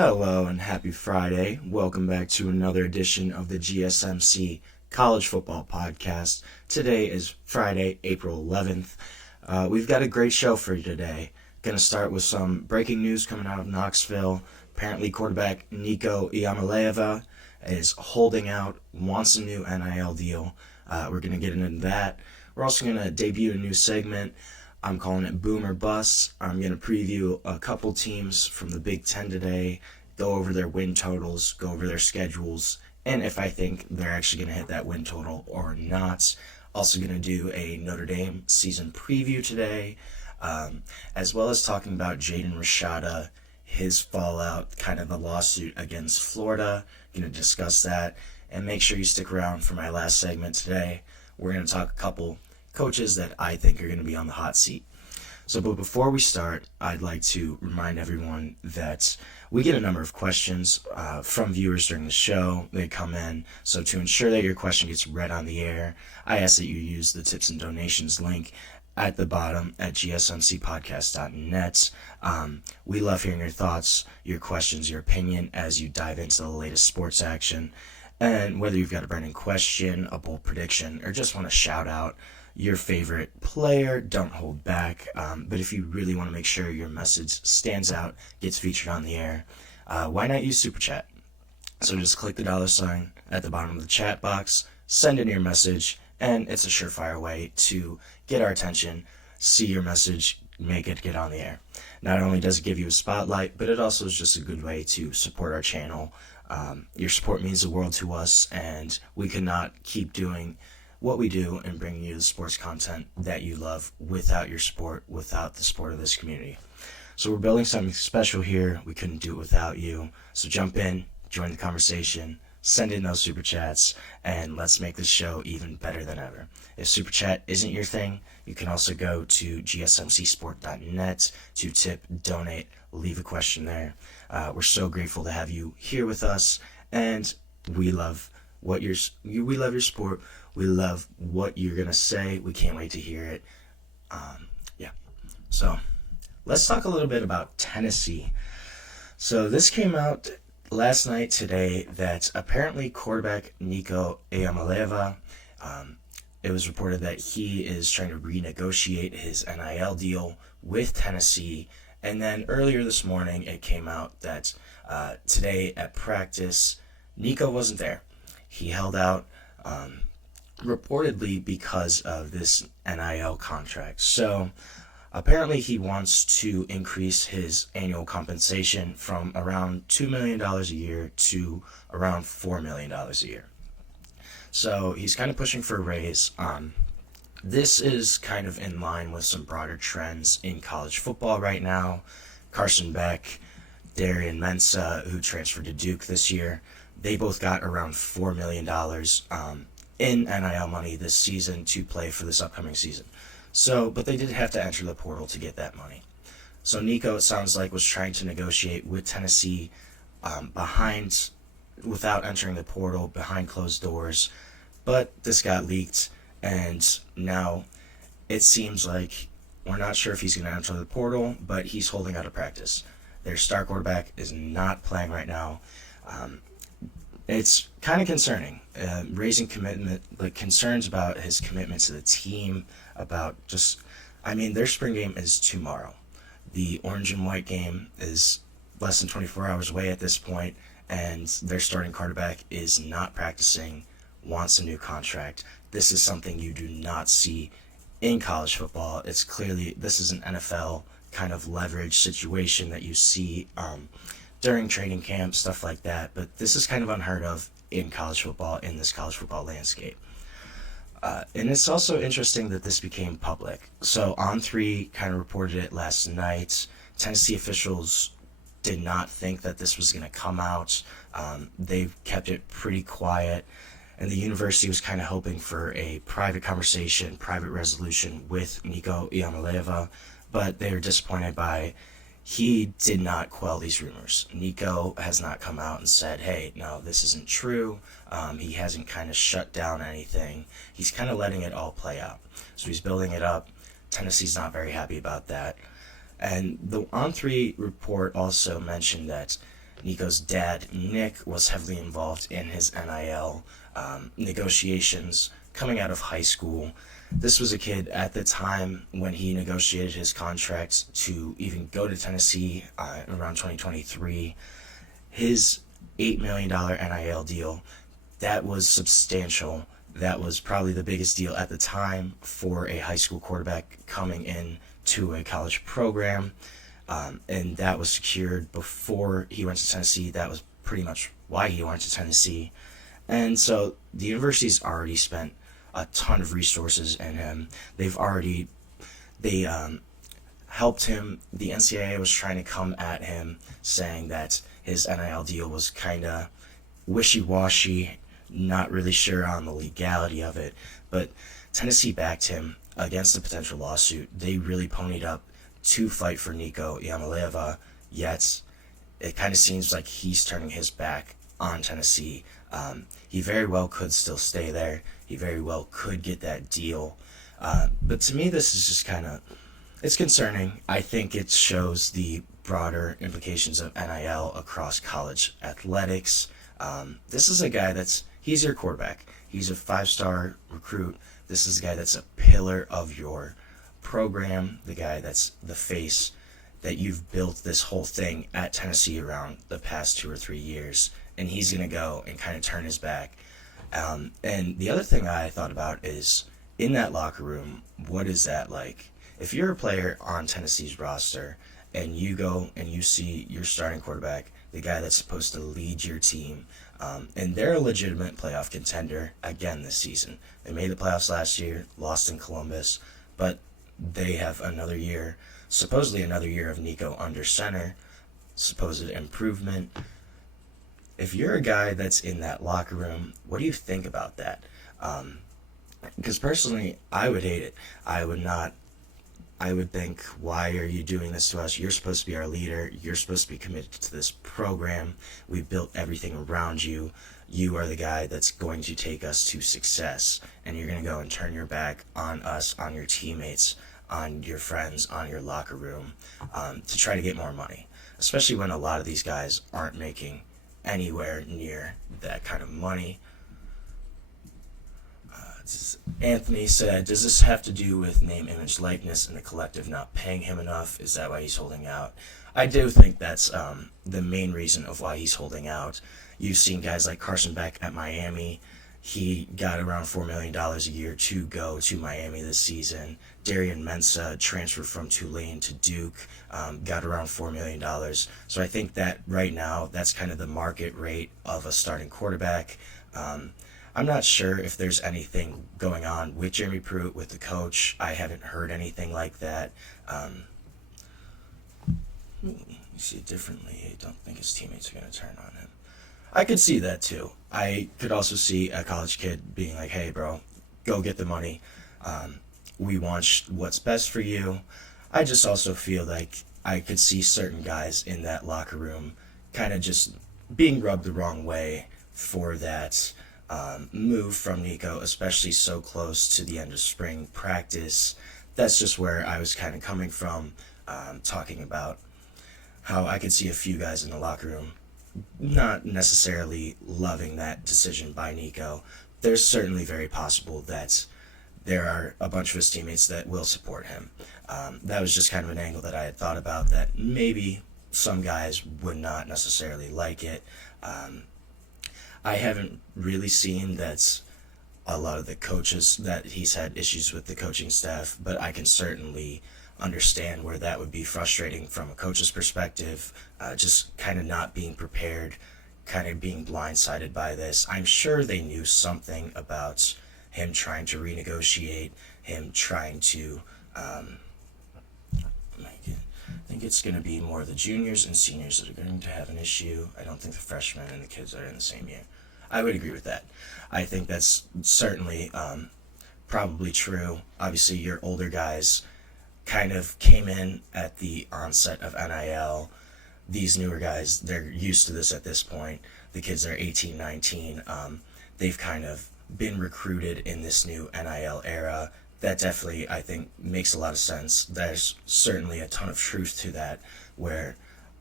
Hello and happy Friday. Welcome back to another edition of the GSMC College Football Podcast. Today is Friday, April 11th. We've got a great show for you today. Going to start with some breaking news coming out of Knoxville. Apparently quarterback Nico Iamaleava is holding out, wants a new NIL deal. We're going to get into that. We're also going to debut a new segment. I'm calling it Boom or Bust. I'm going to preview a couple teams from the Big Ten today, go over their win totals, go over their schedules, and if I think they're actually going to hit that win total or not. Also going to do a Notre Dame season preview today, as well as talking about Jaden Rashada, his fallout, kind of the lawsuit against Florida. Going to discuss that, and make sure you stick around for my last segment today. We're going to talk a couple coaches that I think are going to be on the hot seat. But before we start, I'd like to remind everyone that we get a number of questions from viewers during the show. They come in. So to ensure that your question gets read on the air, I ask that you use the tips and donations link at the bottom at gsmcspodcast.net. We love hearing your thoughts, your questions, your opinion as you dive into the latest sports action. And whether you've got a burning question, a bold prediction, or just want to shout out your favorite player, don't hold back. But if you really want to make sure your message stands out, gets featured on the air, why not use Super Chat? So just click the $ at the bottom of the chat box, send in your message, and it's a surefire way to get our attention, see your message, make it get on the air. Not only does it give you a spotlight, but it also is just a good way to support our channel. Your support means the world to us, and we could not keep doing what we do and bringing you the sports content that you love without your support, without the support of this community. So we're building something special here. We couldn't do it without you. So jump in, join the conversation, send in those super chats, and let's make this show even better than ever. If super chat isn't your thing, you can also go to gsmcsport.net to tip, donate, leave a question there. We're so grateful to have you here with us, and we love your support. We love what you're going to say. We can't wait to hear it. So let's talk a little bit about Tennessee. So this came out last night today that apparently quarterback Nico Iamaleava, it was reported that he is trying to renegotiate his NIL deal with Tennessee. And then earlier this morning, it came out that today at practice, Nico wasn't there. He held out reportedly because of this NIL contract. So apparently he wants to increase his annual compensation from around $2 million a year to around $4 million a year. So he's kind of pushing for a raise. This is kind of in line with some broader trends in college football right now. Carson, Beck, Darien, Mensah, who transferred to Duke this year, they both got around $4 million in NIL money this season to play for this upcoming season. But they did have to enter the portal to get that money. So Nico, it sounds like, was trying to negotiate with Tennessee without entering the portal, behind closed doors. But this got leaked, and now it seems like we're not sure if he's going to enter the portal, but he's holding out of practice. Their star quarterback is not playing right now. It's kind of concerning, raising concerns about his commitment to the team, about their spring game is tomorrow. The orange and white game is less than 24 hours away at this point, and their starting quarterback is not practicing, wants a new contract. This is something you do not see in college football. It's clearly, this is an NFL kind of leverage situation that you see during training camp, stuff like that. But this is kind of unheard of in college football, in this college football landscape. And it's also interesting that this became public. So On3 kind of reported it last night. Tennessee officials did not think that this was going to come out. They've kept it pretty quiet. And the university was kind of hoping for a private conversation, private resolution with Nico Iamaleava. But they were disappointed by he did not quell these rumors. Nico has not come out and said, hey, no, this isn't true. He hasn't kind of shut down anything. He's kind of letting it all play out. So he's building it up. Tennessee's not very happy about that. And the On3 report also mentioned that Nico's dad, Nick, was heavily involved in his NIL negotiations coming out of high school. This was a kid at the time when he negotiated his contract to even go to Tennessee around 2023. His $8 million NIL deal, that was substantial. That was probably the biggest deal at the time for a high school quarterback coming in to a college program. And that was secured before he went to Tennessee. That was pretty much why he went to Tennessee. And so the university's already spent a ton of resources in him. They helped him. The NCAA was trying to come at him saying that his NIL deal was kind of wishy-washy, not really sure on the legality of it. But Tennessee backed him against the potential lawsuit. They really ponied up to fight for Nico Iamaleava, yet it kind of seems like he's turning his back on Tennessee. He very well could still stay there. He very well could get that deal. But to me, this is just it's concerning. I think it shows the broader implications of NIL across college athletics. This is a guy he's your quarterback. He's a 5-star recruit. This is a guy that's a pillar of your program, the guy that's the face that you've built this whole thing at Tennessee around the past 2 or 3 years, and he's going to go and kind of turn his back. And the other thing I thought about is, in that locker room, what is that like? If you're a player on Tennessee's roster and you go and you see your starting quarterback, the guy that's supposed to lead your team, and they're a legitimate playoff contender again this season. They made the playoffs last year, lost in Columbus, but they have supposedly another year of Nico under center, supposed improvement. If you're a guy that's in that locker room, what do you think about that? Because personally, I would hate it. I would think, why are you doing this to us? You're supposed to be our leader. You're supposed to be committed to this program. We built everything around you. You are the guy that's going to take us to success. And you're going to go and turn your back on us, on your teammates, on your friends, on your locker room, to try to get more money. Especially when a lot of these guys aren't making anywhere near that kind of money. Anthony said, does this have to do with name, image, likeness, and the collective not paying him enough? Is that why he's holding out? I do think that's the main reason of why he's holding out. You've seen guys like Carson Beck at Miami. He got around $4 million a year to go to Miami this season. Darien Mensah transferred from Tulane to Duke, got around $4 million. So I think that right now, that's kind of the market rate of a starting quarterback. I'm not sure if there's anything going on with Jeremy Pruitt, with the coach. I haven't heard anything like that. You see it differently. I don't think his teammates are going to turn on him. I could see that too. I could also see a college kid being like, hey, bro, go get the money. We want what's best for you. I just also feel like I could see certain guys in that locker room kind of just being rubbed the wrong way for that move from Nico, especially so close to the end of spring practice. That's just where I was kind of coming from, talking about how I could see a few guys in the locker room not necessarily loving that decision by Nico. There's certainly very possible that there are a bunch of his teammates that will support him. That was just kind of an angle that I had thought about, that maybe some guys would not necessarily like it. I haven't really seen that a lot of the coaches, that he's had issues with the coaching staff, but I can certainly understand where that would be frustrating from a coach's perspective, just kind of not being prepared, kind of being blindsided by this. I'm sure they knew something about him trying to renegotiate, him trying to, I think it's going to be more the juniors and seniors that are going to have an issue. I don't think the freshmen and the kids are in the same year. I would agree with that. I think that's certainly probably true. Obviously, your older guys kind of came in at the onset of NIL. These newer guys, they're used to this at this point. The kids are 18, 19. They've kind of been recruited in this new NIL era. That definitely, I think, makes a lot of sense. There's certainly a ton of truth to that, where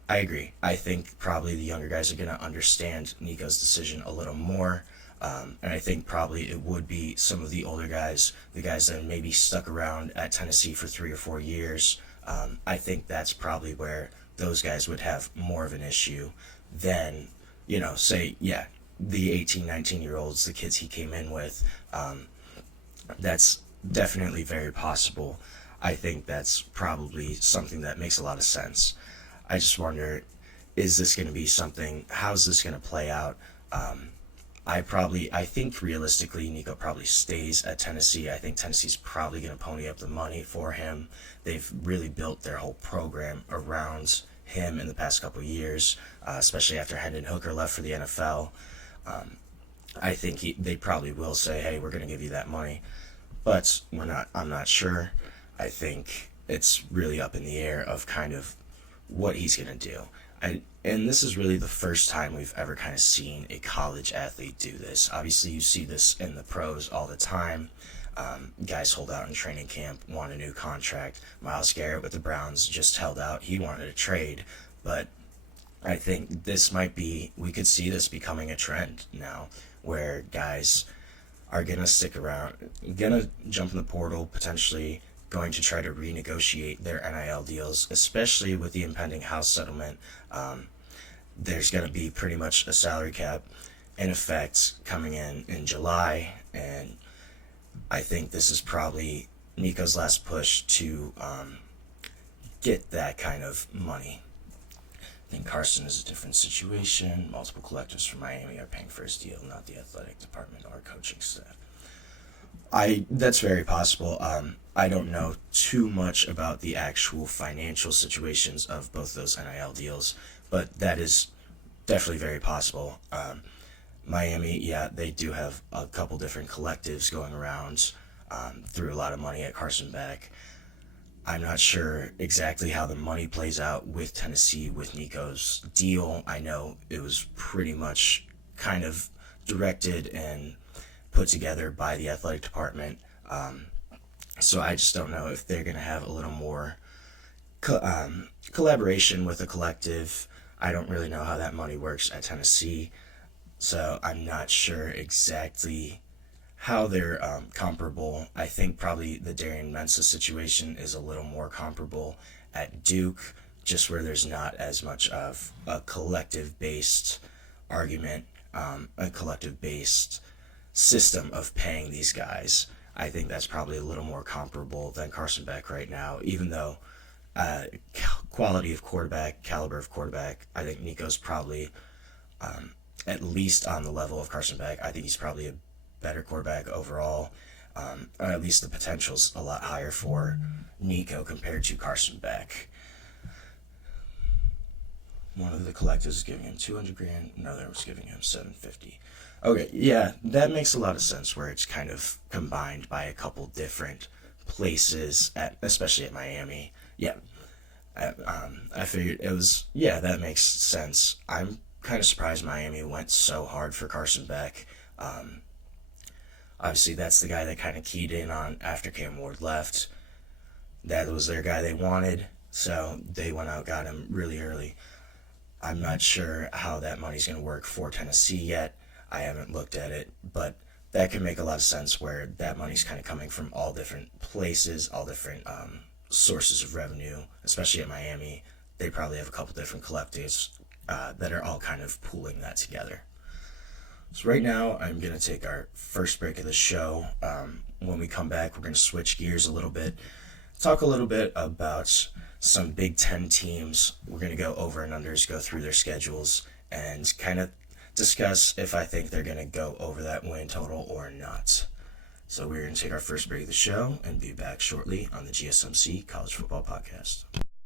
I agree. I think probably the younger guys are going to understand Nico's decision a little more. And I think probably it would be some of the older guys, the guys that maybe stuck around at Tennessee for 3 or 4 years. I think that's probably where those guys would have more of an issue than, say, the 18, 19-year-olds, the kids he came in with. That's definitely very possible. I think that's probably something that makes a lot of sense. I just wonder, is this going to be something, how's this going to play out? I think realistically, Nico probably stays at Tennessee. I think Tennessee's probably going to pony up the money for him. They've really built their whole program around him in the past couple of years, especially after Hendon Hooker left for the NFL. I think they probably will say, hey, we're going to give you that money. But I'm not sure. I think it's really up in the air of kind of what he's going to do. And this is really the first time we've ever kind of seen a college athlete do this. Obviously, you see this in the pros all the time. Guys hold out in training camp, want a new contract. Myles Garrett with the Browns just held out. He wanted a trade. But I think we could see this becoming a trend now where guys are going to stick around, going to jump in the portal, potentially going to try to renegotiate their NIL deals, especially with the impending House settlement. There's going to be pretty much a salary cap in effect coming in July, and I think this is probably Nico's last push to get that kind of money. I think Carson is a different situation. Multiple collectives from Miami are paying for his deal, not the athletic department or coaching staff. That's very possible. I don't know too much about the actual financial situations of both those NIL deals, but that is definitely very possible. Miami, they do have a couple different collectives going around, threw a lot of money at Carson Beck. I'm not sure exactly how the money plays out with Tennessee with Nico's deal. I know it was pretty much kind of directed and put together by the athletic department. So I just don't know if they're going to have a little more collaboration with the collective. I don't really know how that money works at Tennessee, so I'm not sure exactly how they're comparable. I think probably the Darien Mensah situation is a little more comparable at Duke, just where there's not as much of a collective-based argument, a collective-based system of paying these guys. I think that's probably a little more comparable than Carson Beck right now, even though quality of quarterback, caliber of quarterback, I think Nico's probably at least on the level of Carson Beck. I think he's probably a better quarterback overall, or at least the potential's a lot higher for Nico compared to Carson Beck. One of the collectives is giving him $200,000, another was giving him $750,000. Okay, yeah, that makes a lot of sense where it's kind of combined by a couple different places, especially at Miami. Yeah, I figured it was, that makes sense. I'm kind of surprised Miami went so hard for Carson Beck. Obviously, that's the guy that kind of keyed in on after Cam Ward left. That was their guy they wanted, so they went out, got him really early. I'm not sure how that money's going to work for Tennessee yet. I haven't looked at it, but that could make a lot of sense where that money's kind of coming from all different places, all different sources of revenue, especially at Miami. They probably have a couple different collectives that are all kind of pooling that together. So right now, I'm going to take our first break of the show. When we come back, we're going to switch gears a little bit, talk a little bit about some Big Ten teams. We're going to go over and unders, go through their schedules, and kind of discuss if I think they're going to go over that win total or not. So we're going to take our first break of the show and be back shortly on the GSMC College Football Podcast.